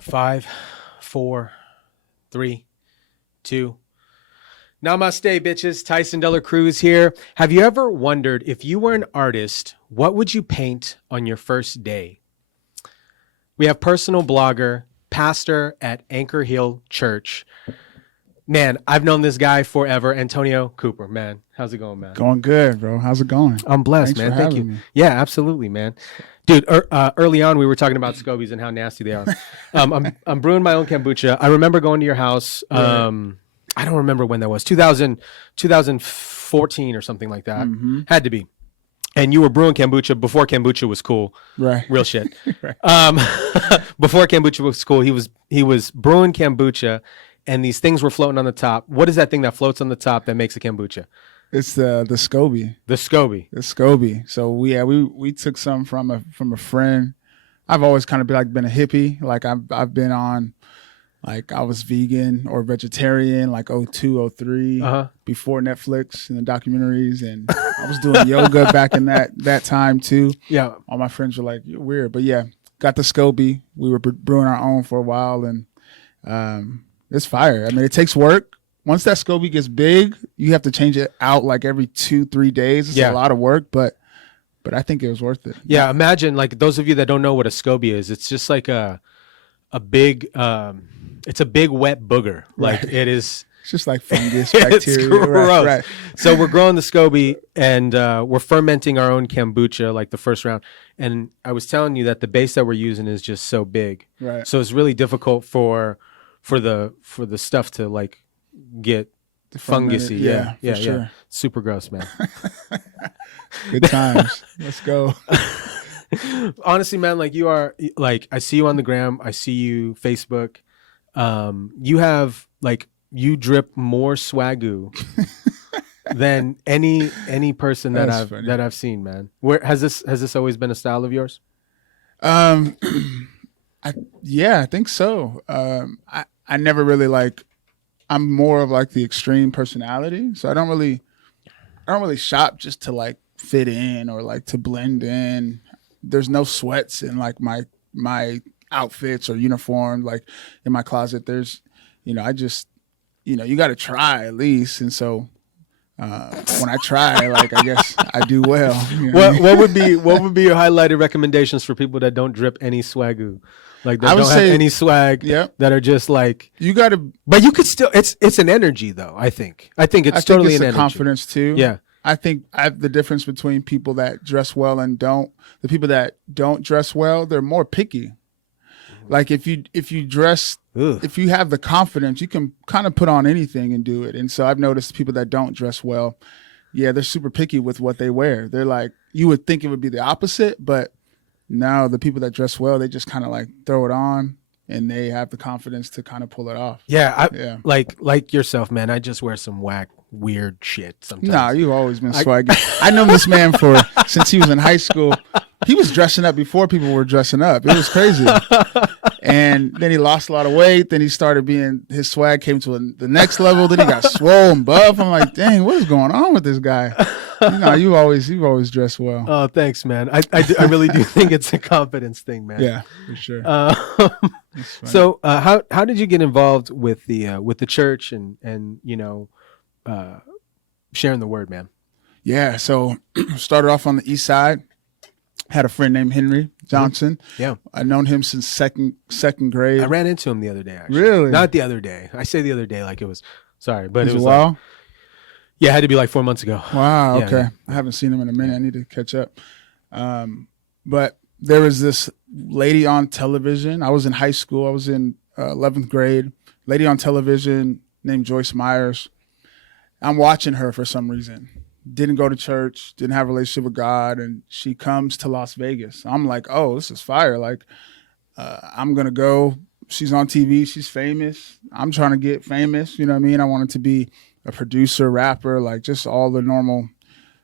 Five, four, three, two. Namaste, bitches. Tyson Deller Cruz here. Have you ever wondered if you were an artist, what would you paint on your first day? We have personal blogger, pastor at Anchor Hill Church. Man, I've known this guy forever. Antonio Cooper, man. How's it going, man? Going good, bro. How's it going? I'm blessed, Thanks man. for Thank you. having me. Yeah, absolutely, man. Dude, early on, we were talking about scobies and how nasty they are. I'm brewing my own kombucha. I remember going to your house. I don't remember when that was. 2014 or something like that. Mm-hmm. Had to be. And you were brewing kombucha before kombucha was cool. Right. Real shit. Right. Before kombucha was cool, he was brewing kombucha, and these things were floating on the top. What is that thing that floats on the top that makes a kombucha? It's the SCOBY. The SCOBY. The SCOBY. So we took some from a friend. I've always kind of been a hippie. Like I've been on, like I was vegan or vegetarian like 02, 03 before Netflix and the documentaries, and I was doing yoga back in that time too. Yeah. All my friends were like, "You're weird," but yeah, got the SCOBY. We were brewing our own for a while, and it's fire. I mean, it takes work. Once that SCOBY gets big, you have to change it out like every 2-3 days. It's a lot of work, but I think it was worth it. Yeah, imagine, like, those of you that don't know what a SCOBY is, it's just like a big it's a big wet booger. Like it is. It's just like fungus, bacteria. It's gross. Right. So we're growing the SCOBY, and we're fermenting our own kombucha, like the first round. And I was telling you that the base that we're using is just so big. Right. So it's really difficult for the stuff to like get fungusy. Yeah, sure. Super gross, man. Good times. Let's go. Honestly, man, like you are, like I see you on the gram, I see you Facebook. You have like, you drip more swagoo than any person that I've seen, man. Where has this always been a style of yours? I think so. I never really I'm more of like the extreme personality, so I don't really shop just to like fit in or like to blend in. There's no sweats in like my outfits or uniform like in my closet. There's, I just, you got to try at least, and so when I try, like I guess I do well. What would be your highlighted recommendations for people that don't drip any swagoo? Like that don't have any swag, that are just like, you got to, but you could still, it's an energy though. I think it's totally an energy. Confidence too. Yeah. I think the difference between people that dress well and don't, the people that don't dress well, they're more picky. Like if you dress, if you have the confidence, you can kind of put on anything and do it. And so I've noticed people that don't dress well, they're super picky with what they wear. They're like, you would think it would be the opposite, but now the people that dress well, they just kind of like throw it on and they have the confidence to kind of pull it off. Yeah. Like yourself, man. I just wear some whack, weird shit sometimes. Nah, you've always been swaggy. I know this man since he was in high school. He was dressing up before people were dressing up. It was crazy. And then he lost a lot of weight. Then he started his swag came to the next level. Then he got swole and buff. I'm like, dang, what is going on with this guy? You've always dressed well. Oh, thanks, man. I really do think it's a confidence thing, man. Yeah, for sure. So how did you get involved with the church and sharing the word, man? Yeah, so started off on the east side. Had a friend named Henry Johnson. Yeah. I've known him since second grade. I ran into him the other day, actually. Really? Not the other day. I say the other day like it was, sorry, but it was a while? like, it had to be like 4 months ago. Wow, Yeah, okay. yeah. I haven't seen him in a minute. I need to catch up. But there was this lady on television. I was in high school. I was in 11th grade. Lady on television named Joyce Myers. I'm watching her for some reason. Didn't go to church, didn't have a relationship with God, and she comes to Las Vegas. I'm like, oh, this is fire. Like, I'm going to go. She's on TV. She's famous. I'm trying to get famous. You know what I mean? I wanted to be a producer, rapper, like just all the normal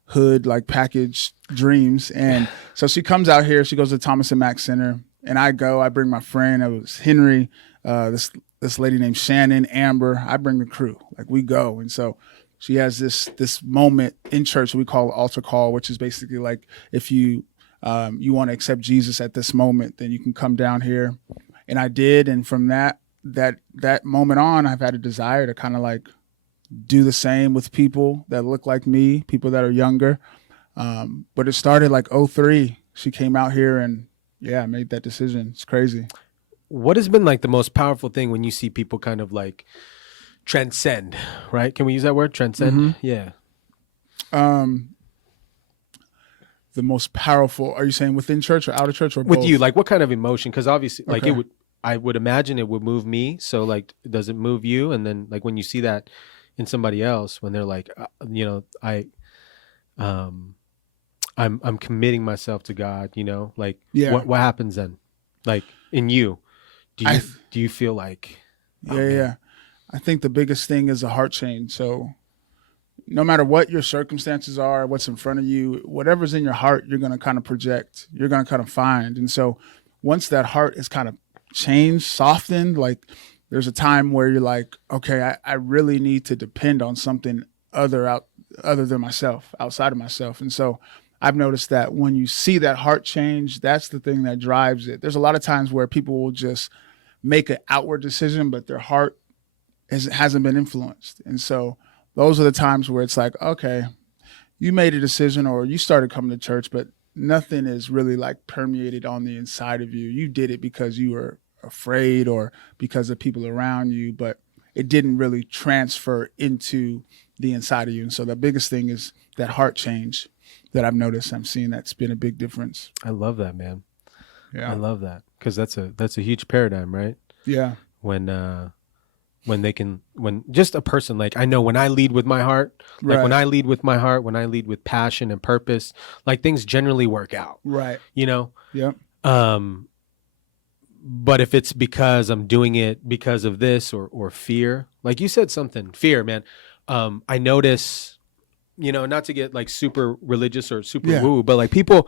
hood, like package dreams. And so she comes out here. She goes to Thomas and Mack Center, and I bring my friend. It was Henry, this lady named Shannon, Amber. I bring the crew. Like, we go. And so she has this moment in church we call altar call, which is basically like if you want to accept Jesus at this moment, then you can come down here And I did. And from that moment on, I've had a desire to kind of like do the same with people that look like me, people that are younger. But it started like '03. She came out here and yeah, I made that decision. It's crazy. What has been like the most powerful thing when you see people kind of like transcend, right? Can we use that word? Transcend? Yeah. Um, the most powerful, are you saying within church or out of church or With both? you, like what kind of emotion? Because obviously, like Okay. I would imagine it would move me. So like, does it move you? And then like when you see that in somebody else, when they're like, um, I'm committing myself to God, like Yeah. what happens then? Like in you, do I you, do you feel like, oh, Yeah, man. yeah. I think the biggest thing is a heart change. So no matter what your circumstances are, what's in front of you, whatever's in your heart, you're going to kind of project, you're going to kind of find. And so once that heart is kind of changed, softened, like there's a time where you're like, okay, I really need to depend on something other than myself, outside of myself. And so I've noticed that when you see that heart change, that's the thing that drives it. There's a lot of times where people will just make an outward decision, but their heart hasn't been influenced. And so those are the times where it's like, okay, you made a decision or you started coming to church, but nothing is really like permeated on the inside of you. You did it because you were afraid or because of people around you, but it didn't really transfer into the inside of you. And so the biggest thing is that heart change that I've noticed. I'm seeing that's been a big difference. I love that, man. Yeah. I love that. Cause that's a huge paradigm, right? Yeah. When just a person, like I know when I lead with my heart, like Right. when I lead with my heart, when I lead with passion and purpose, like things generally work out, Right. Yeah. Yep. But if it's because I'm doing it because of this or fear, like you said something, fear, man. I notice, not to get like super religious or super Yeah. woo, but like people,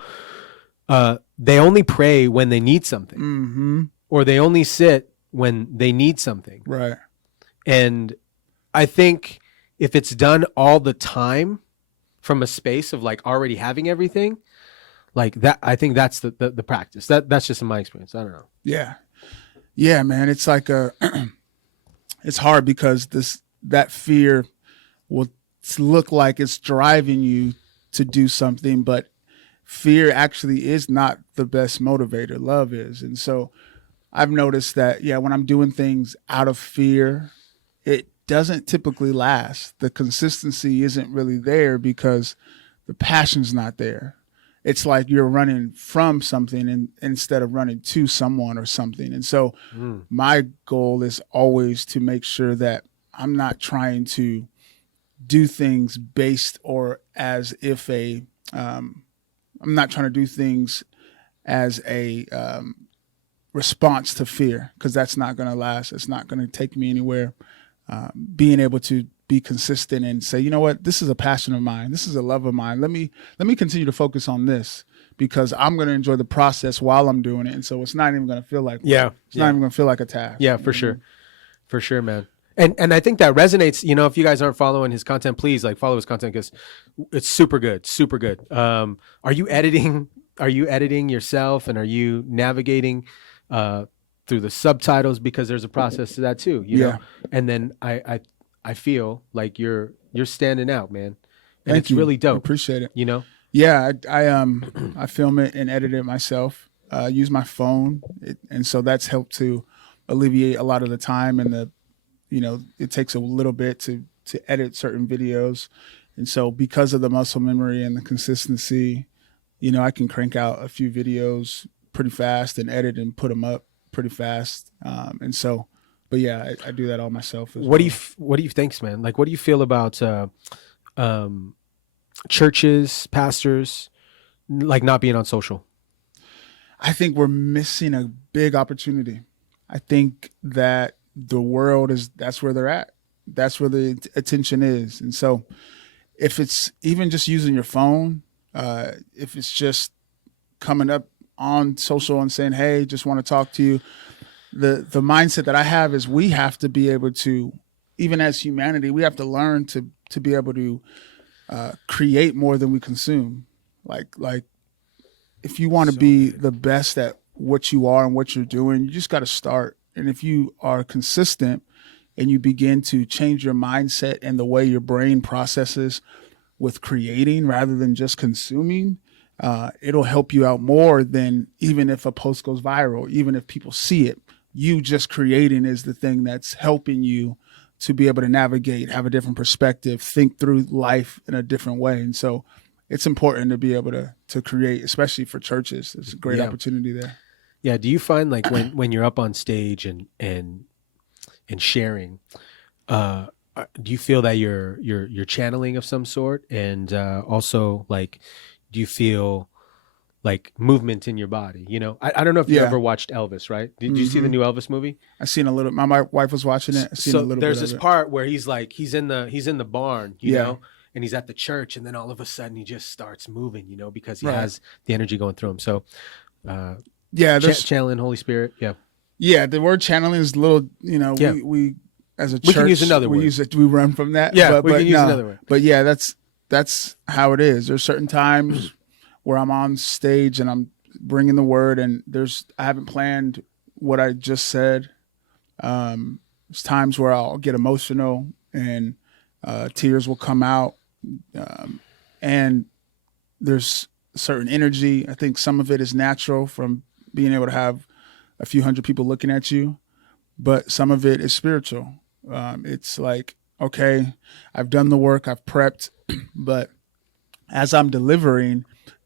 they only pray when they need something, Mm-hmm. or they only sit when they need something. Right. And I think if it's done all the time from a space of like already having everything, like that, I think that's the practice. That's just in my experience. I don't know. Yeah. Yeah, man. It's like it's hard because that fear will look like it's driving you to do something, but fear actually is not the best motivator. Love is. And so I've noticed that, yeah, when I'm doing things out of fear, it doesn't typically last. The consistency isn't really there because the passion's not there. It's like you're running from something instead of running to someone or something. And so my goal is always to make sure that I'm not trying to do things based or as if I'm not trying to do things as a response to fear, because that's not going to last. It's not going to take me anywhere. Being able to be consistent and say, you know what, this is a passion of mine. This is a love of mine. Let me continue to focus on this because I'm going to enjoy the process while I'm doing it. And so it's not even going to feel like work. It's not even going to feel like a task. Yeah, for sure. For sure, man. And I think that resonates, if you guys aren't following his content, please like follow his content because it's super good, super good. Are you editing yourself, and are you navigating through the subtitles, because there's a process to that too, you know? And then I feel like you're standing out, man. And Thank it's you. really dope. I appreciate it. Yeah, I film it and edit it myself. Use my phone, and so that's helped to alleviate a lot of the time and it takes a little bit to edit certain videos. And so because of the muscle memory and the consistency, I can crank out a few videos pretty fast and edit and put them up pretty fast. But yeah, I do that all myself as what well. do you think, man? Like, what do you feel about churches, pastors, like not being on social? I think we're missing a big opportunity. I think that the world that's where they're at. That's where the attention is. And so if it's even just using your phone, if it's just coming up on social and saying, hey, just want to talk to you. The mindset that I have is we have to be able to, even as humanity, we have to learn to be able to create more than we consume. Like if you want to be the best at what you are and what you're doing, you just got to start. And if you are consistent and you begin to change your mindset and the way your brain processes with creating rather than just consuming, it'll help you out more than even if a post goes viral, even if people see it. You just creating is the thing that's helping you to be able to navigate, have a different perspective, think through life in a different way. And so it's important to be able to create, especially for churches. There's a great opportunity there. Yeah. Do you find like when you're up on stage and sharing, do you feel that you're channeling of some sort? And also, like, do you feel like movement in your body? You know, I don't know if you ever watched Elvis, right? Did you see the new Elvis movie? I seen a little. My wife was watching it. I seen a little there's bit this of it. part where he's like he's in the barn, you know, and he's at the church, and then all of a sudden he just starts moving, you know, because he has the energy going through him. So, there's channeling Holy Spirit. Yeah, the word channeling is a little, you know, we as a church, can use another word. We run from that. Yeah, we can use another word. But yeah, that's how it is. There's certain times where I'm on stage and I'm bringing the word, and I haven't planned what I just said. There's times where I'll get emotional and tears will come out, and there's certain energy. I think some of it is natural from being able to have a few hundred people looking at you, but some of it is spiritual. It's like, okay, I've done the work, I've prepped, but as I'm delivering,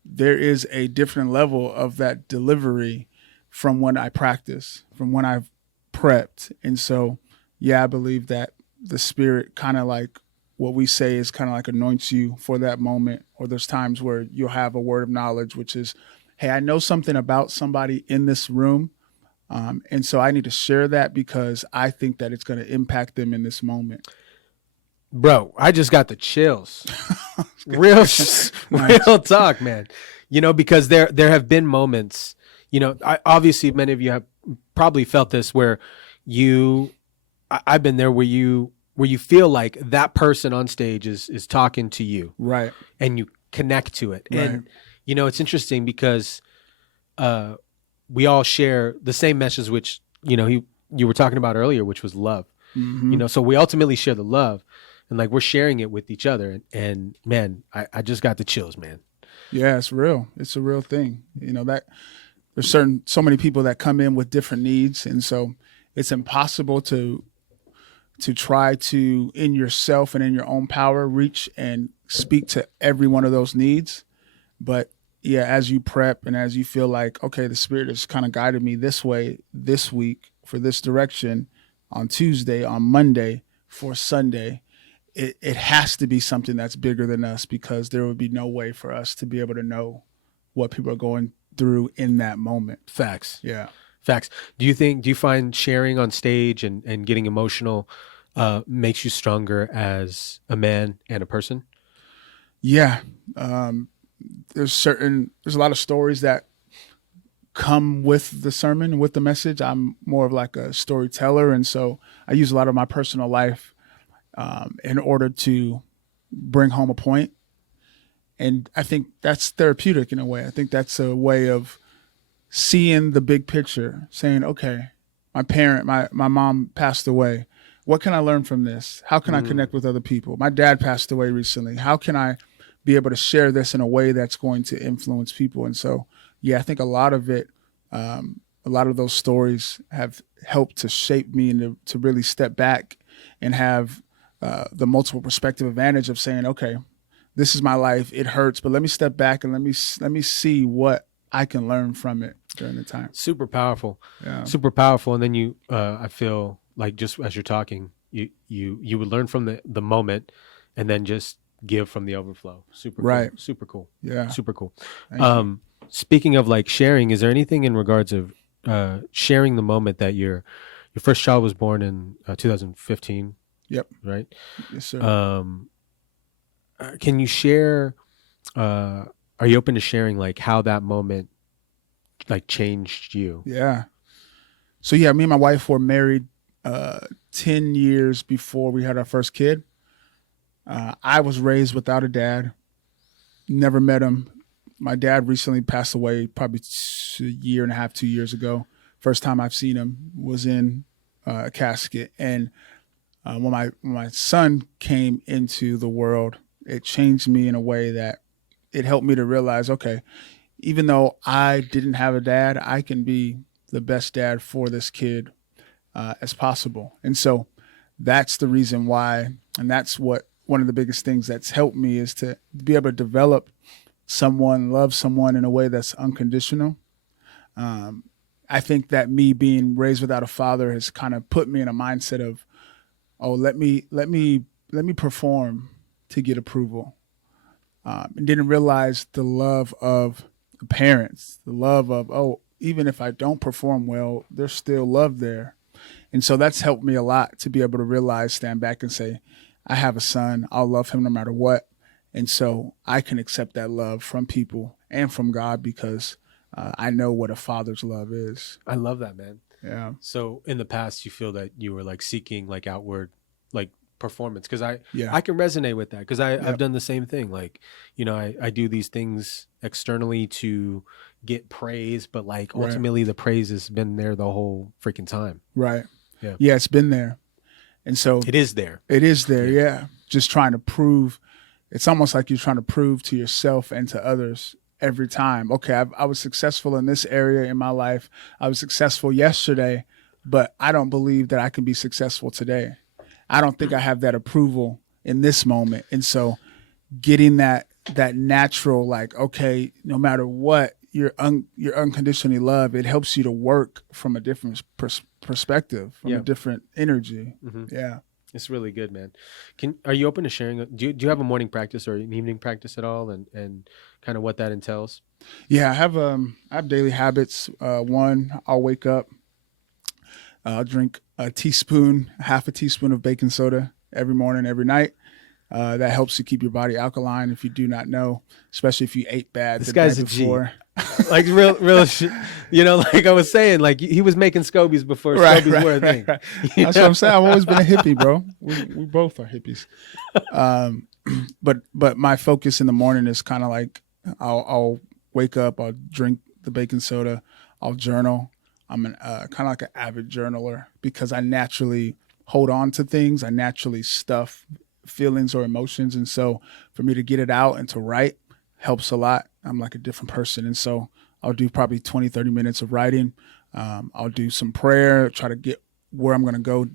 there is a different level of that delivery from when I practice, from when I've prepped. And so, I believe that the Spirit kind of like what we say is kind of like anoints you for that moment. Or there's times where you'll have a word of knowledge, which is, hey, I know something about somebody in this room. And so I need to share that because I think that it's going to impact them in this moment. Bro, I just got the chills. real talk, man. You know, because there have been moments, you know, obviously many of you have probably felt this where I've been there where you feel like that person on stage is talking to you. Right. And you connect to it. Right. And, you know, it's interesting because we all share the same message, which, you know, you were talking about earlier, which was love. Mm-hmm. You know, so we ultimately share the love, and like we're sharing it with each other. And man, I just got the chills, man. Yeah, it's real. It's a real thing. You know, that there's so many people that come in with different needs. And so it's impossible to try to, in yourself and in your own power, reach and speak to every one of those needs. But yeah, as you prep and as you feel like, okay, the Spirit has kind of guided me this way this week for this direction on Tuesday, on Monday for Sunday, it has to be something that's bigger than us, because there would be no way for us to be able to know what people are going through in that moment. Facts. Yeah. Facts. Do you find sharing on stage and getting emotional makes you stronger as a man and a person? Yeah. There's a lot of stories that come with the sermon, with the message. I'm more of like a storyteller. And so I use a lot of my personal life in order to bring home a point. And I think that's therapeutic in a way. I think that's a way of seeing the big picture, saying, okay, my mom passed away. What can I learn from this? How can I connect with other people? My dad passed away recently. How can I be able to share this in a way that's going to influence people? And so, I think a lot of it, a lot of those stories have helped to shape me and to really step back and have the multiple perspective advantage of saying, okay, this is my life. It hurts, but let me step back and let me see what I can learn from it during the time. Super powerful. Yeah. Super powerful. And then I feel like just as you're talking, you would learn from the moment and then just give from the overflow. Super right. Cool. Super cool. Yeah. Super cool. Thank Speaking of like sharing, is there anything in regards of sharing the moment that your first child was born in 2015? Yep. Right. Yes, sir. Can you share, are you open to sharing like how that moment like changed you? Yeah. So me and my wife were married 10 years before we had our first kid. I was raised without a dad, never met him. my dad recently passed away, probably a year and a half, 2 years ago. First time I've seen him was in a casket. And when my son came into the world, it changed me in a way that it helped me to realize, okay, even though I didn't have a dad, I can be the best dad for this kid as possible. And so that's the reason why, and that's what one of the biggest things that's helped me is to be able to develop someone, love someone in a way that's unconditional. I think that me being raised without a father has kind of put me in a mindset of, oh, let me perform to get approval, and didn't realize the love of the parents, the love of, oh, even if I don't perform well, there's still love there. And so that's helped me a lot to be able to realize, stand back and say, I have a son. I'll love him no matter what. And so I can accept that love from people and from God because I know what a father's love is. I love that, man. Yeah. So in the past, you feel that you were like seeking like outward, like performance. Cause I Yeah. can resonate with that. Cause I've Yep. done the same thing. Like, I do these things externally to get praise, but like Right. ultimately the praise has been there the whole freaking time. Right. Yeah. Yeah, it's been there. And so It is there. it is there. Yeah. Yeah. Just trying to prove. It's almost like you're trying to prove to yourself and to others every time. Okay, I was successful in this area in my life. I was successful yesterday, but I don't believe that I can be successful today. I don't think I have that approval in this moment. And so getting that natural, like, okay, no matter what, you're unconditionally loved. It helps you to work from a different perspective, from Yeah. a different energy. Mhm. Yeah. It's really good, man. Are you open to sharing? Do you have a morning practice or an evening practice at all, and kind of what that entails? Yeah, I have daily habits. One, I'll wake up, I'll drink half a teaspoon of baking soda every morning, every night. That helps to keep your body alkaline. If you do not know, especially if you ate bad This the guy's night a G. before. Like real shit. Like I was saying, like he was making Scobies before Right, Scobies were a thing. right. That's what I'm saying. I've always been a hippie, bro. We both are hippies. But my focus in the morning is kind of like I'll wake up, I'll drink the baking soda, I'll journal. I'm kind of like an avid journaler because I naturally hold on to things. I naturally stuff feelings or emotions, and so for me to get it out and to write helps a lot. I'm like a different person, and so I'll do probably 20, 30 minutes of writing. I'll do some prayer, try to get where I'm going to go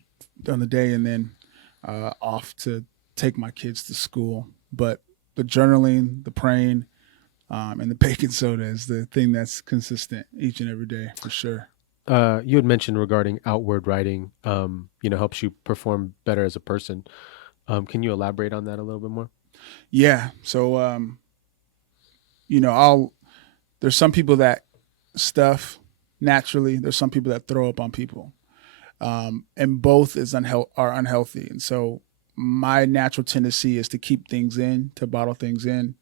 on the day, and then off to take my kids to school. But the journaling, the praying, and the baking soda is the thing that's consistent each and every day for sure. You had mentioned regarding outward writing, helps you perform better as a person. Can you elaborate on that a little bit more? Yeah. So, there's some people that stuff naturally. There's some people that throw up on people, and both are unhealthy. And so, my natural tendency is to keep things in, to bottle things in.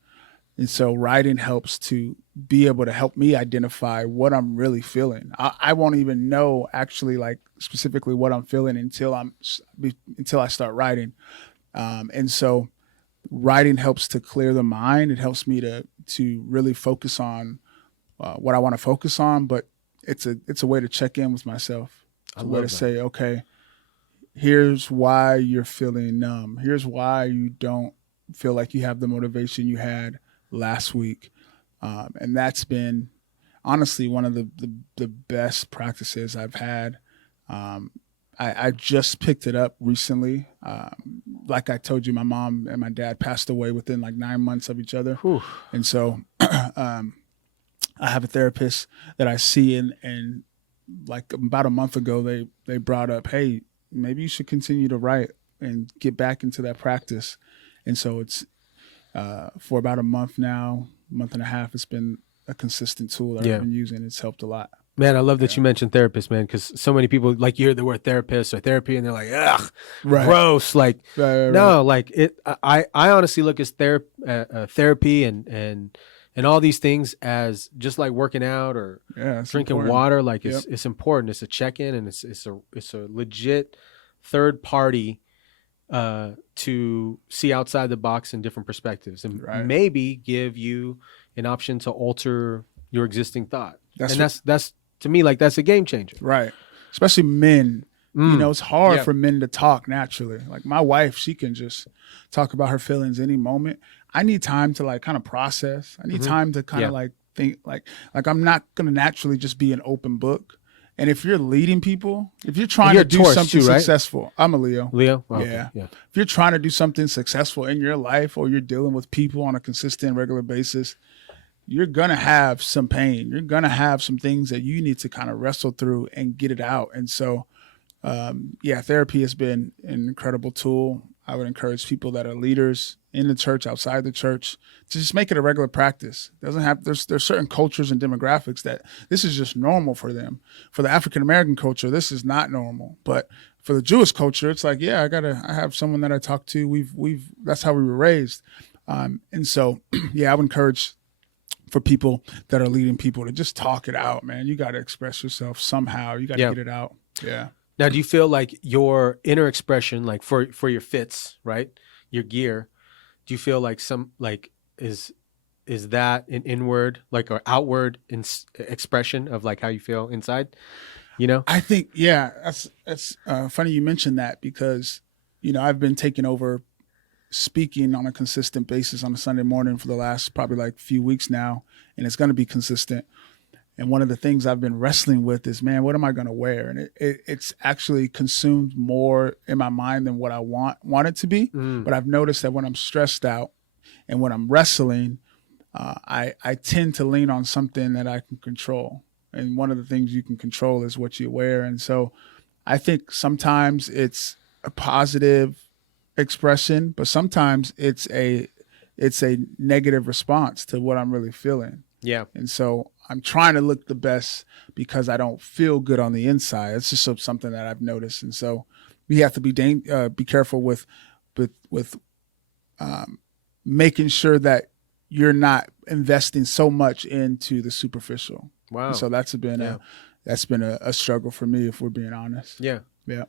And so, writing helps to be able to help me identify what I'm really feeling. I won't even know actually, like specifically what I'm feeling until I start writing. And so, writing helps to clear the mind. It helps me to really focus on what I want to focus on, but it's a way to check in with myself. It's a way to say, okay, here's why you're feeling numb. Here's why you don't feel like you have the motivation you had last week. And that's been honestly one of the best practices I've had. I just picked it up recently. Like I told you, my mom and my dad passed away within like 9 months of each other. Whew. And so I have a therapist that I see, and like about a month ago, they brought up, hey, maybe you should continue to write and get back into that practice. And so it's for about a month now, month and a half, it's been a consistent tool that I've been using. It's helped a lot. Man, I love that you mentioned therapist, man, because so many people like you hear the word therapist or therapy and they're like, ugh, gross. Like, no, like it. I honestly look at therapy and all these things as just like working out or drinking water. Like it's important. It's a check-in, and it's a legit third party to see outside the box in different perspectives and maybe give you an option to alter your existing thought. That's And what- that's to me, like, that's a game changer. Right. Especially men. You know, it's hard Yeah. for men to talk naturally. Like my wife, she can just talk about her feelings any moment. I need time to like kind of process. I need time to kind of like think like I'm not going to naturally just be an open book. And if you're leading people, if you're trying you're to a do Taurus something too, right? successful, I'm a Leo. Leo? Oh, Yeah. okay. Yeah. If you're trying to do something successful in your life or you're dealing with people on a consistent, regular basis, you're going to have some pain. You're going to have some things that you need to kind of wrestle through and get it out. And so, therapy has been an incredible tool. I would encourage people that are leaders in the church, outside the church, to just make it a regular practice. There's certain cultures and demographics that this is just normal for them. For the African American culture, this is not normal. But for the Jewish culture, it's like, yeah, I have someone that I talk to. That's how we were raised. And so, I would encourage for people that are leading people to just talk it out, man. You got to express yourself somehow. You got to get it out. Yeah. Now, do you feel like your inner expression, like for your fits, right, your gear, do you feel like is that an inward, like, or outward expression of like how you feel inside? You know, I think that's funny you mentioned that because I've been taking over speaking on a consistent basis on a Sunday morning for the last probably like few weeks now, and it's going to be consistent. And one of the things I've been wrestling with is, man, what am I going to wear? And it's actually consumed more in my mind than what I want it to be. But I've noticed that when I'm stressed out and when I'm wrestling, I tend to lean on something that I can control. And one of the things you can control is what you wear. And so I think sometimes it's a positive expression, but sometimes it's a negative response to what I'm really feeling. yeah. And so I'm trying to look the best because I don't feel good on the inside. It's just something that I've noticed. And so we have to be careful with making sure that you're not investing so much into the superficial. Wow. And so that's been a struggle for me, if we're being honest. Yeah. Yeah.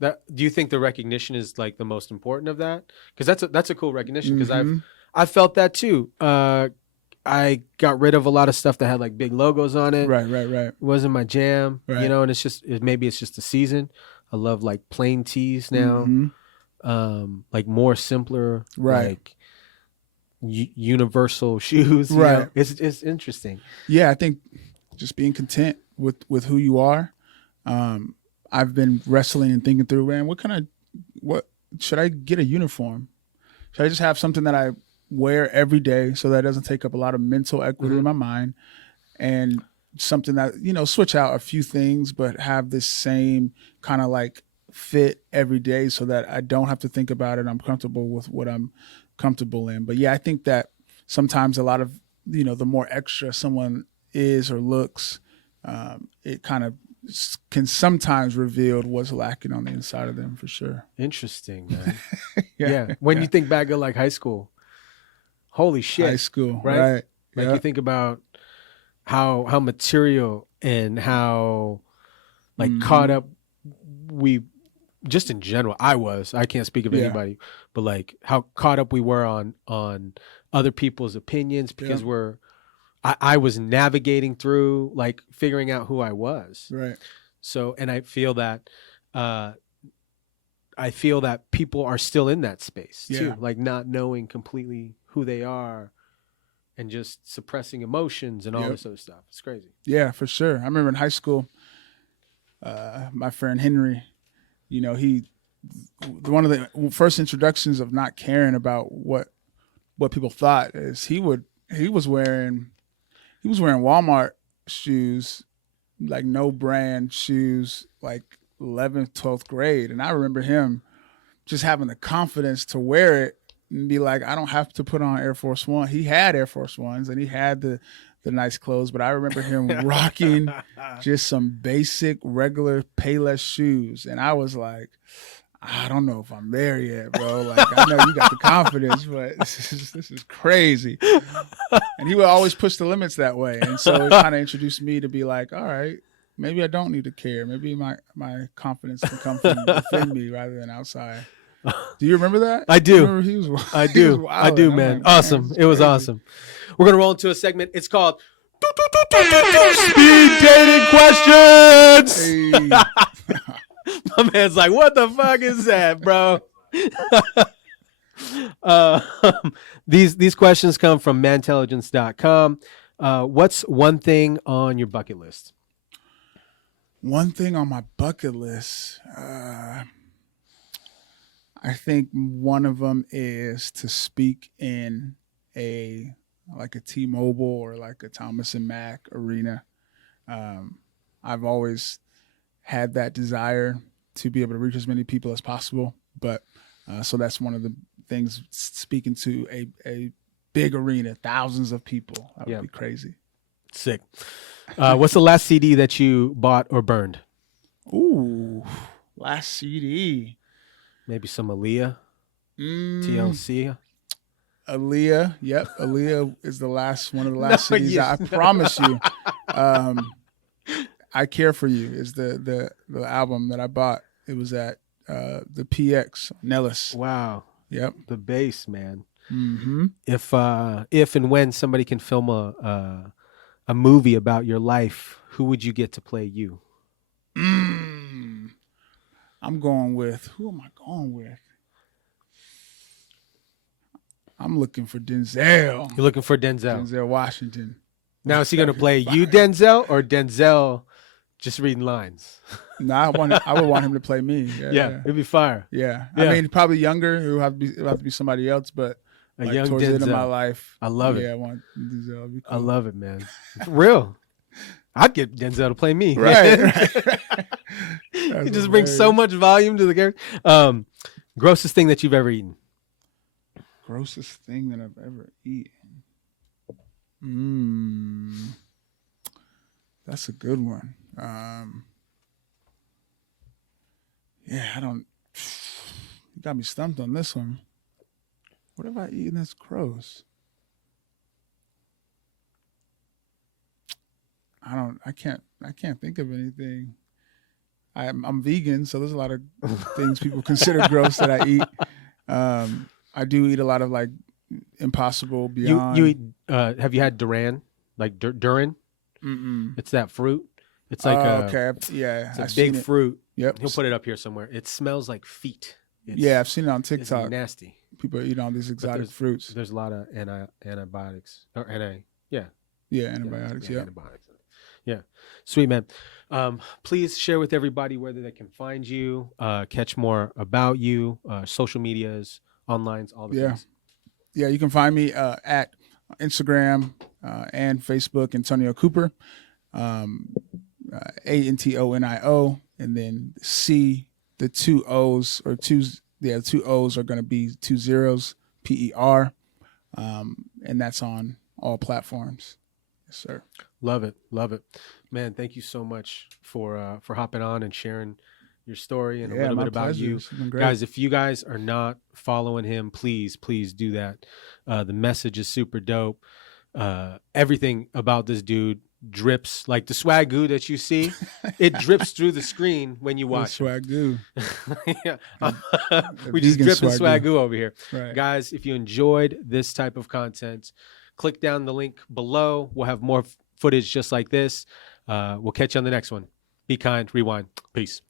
Do you think the recognition is like the most important of that? Because that's a cool recognition. Because I've felt that too. I got rid of a lot of stuff that had like big logos on it. Right. It wasn't my jam, Right. and maybe it's just the season. I love like plain tees now, like more simpler, Right. like universal shoes. Right. It's interesting. Yeah, I think just being content with who you are. I've been wrestling and thinking through, man, what should I get a uniform? Should I just have something that I wear every day so that it doesn't take up a lot of mental equity in my mind, and something that, switch out a few things, but have this same kind of like fit every day so that I don't have to think about it. I'm comfortable with what I'm comfortable in. But yeah, I think that sometimes a lot of, the more extra someone is or looks, it kind of can sometimes reveal what's lacking on the inside of them, for sure. Interesting, man. Yeah. When you think back of like high school, holy shit. High school, right? Like you think about how material and how like caught up we just in general, I can't speak of anybody, but like how caught up we were on other people's opinions because I was navigating through like figuring out who I was. Right. So, and I feel that people are still in that space too, like not knowing completely who they are and just suppressing emotions and all this other stuff. It's crazy. Yeah, for sure. I remember in high school, my friend Henry, one of the first introductions of not caring about what people thought is he was wearing Walmart shoes, like no brand shoes, like 11th, 12th grade. And I remember him just having the confidence to wear it and be like, I don't have to put on Air Force One. He had Air Force Ones and he had the nice clothes, but I remember him rocking just some basic, regular Payless shoes. And I was like, I don't know if I'm there yet, bro. Like, I know you got the confidence, but this is crazy. And he would always push the limits that way. And so it kind of introduced me to be like, all right, maybe I don't need to care. Maybe my confidence can come from within me rather than outside. Do you remember that? I do. Remember he was, I he was do. I wilding. do, I'm man. like, Awesome. this is It was crazy. awesome. We're going to roll into a segment. It's called Speed Dating Questions. Hey. My man's like, what the fuck is that, bro? These questions come from mantelligence.com. What's one thing on your bucket list? One thing on my bucket list, I think one of them is to speak in a T-Mobile or like a Thomas and Mack arena. I've always had that desire to be able to reach as many people as possible, but so that's one of the things. Speaking to a big arena, thousands of people, that would be crazy. Sick. What's the last CD that you bought or burned? Ooh, last CD. Maybe some Aaliyah, TLC. Aaliyah, yep. Aaliyah is one of the last CDs. I promise you. I Care For You is the album that I bought. It was at the PX Nellis. Wow. Yep. The bass, man. Mm-hmm. If and when somebody can film a movie about your life, who would you get to play you? I'm going with, who am I going with? I'm looking for Denzel. You're looking for Denzel. Denzel Washington. Now, is he going to play you, Denzel, or Denzel just reading lines? No, I would want him to play me. Yeah, it'd be fire. Yeah. I mean, probably younger. It would have to be somebody else, but a young towards Denzel. the end of my life. I love it. Yeah, I want Denzel. It'd be cool. I love it, man. For real. I'd get Denzel to play me. Right. He just brings so much volume to the character. Grossest thing that you've ever eaten? Grossest thing that I've ever eaten. That's a good one. Yeah, you got me stumped on this one. What have I eaten that's gross? I can't think of anything. I'm vegan, so there's a lot of things people consider gross that I eat. I do eat a lot of like Impossible Beyond. You eat? Have you had durian? Like durian? Mm-mm. It's that fruit. It's like okay, yeah, it's a big fruit. Yep, he'll put it up here somewhere. It smells like feet. I've seen it on TikTok. It's nasty. People eat all these exotic fruits. There's a lot of antibiotics or antibiotics. Yeah. Antibiotics. Yeah, sweet, man. Please share with everybody where they can find you, catch more about you, social medias, onlines, all the things. Yeah, you can find me at Instagram and Facebook, Antonio Cooper, ANTONIO, and then C, the two O's or two O's are going to be 2 zeros, PER, and that's on all platforms. Yes, sir. Love it, man. Thank you so much for hopping on and sharing your story and a little bit about you, guys. If you guys are not following him, please do that. The message is super dope. Everything about this dude drips, like the swag-goo that you see. It drips through the screen when you watch. Swag-goo. Yeah. We just dripping swag-goo over here, right. Guys. If you enjoyed this type of content, click down the link below. We'll have more footage just like this. We'll catch you on the next one. Be kind, rewind. Peace.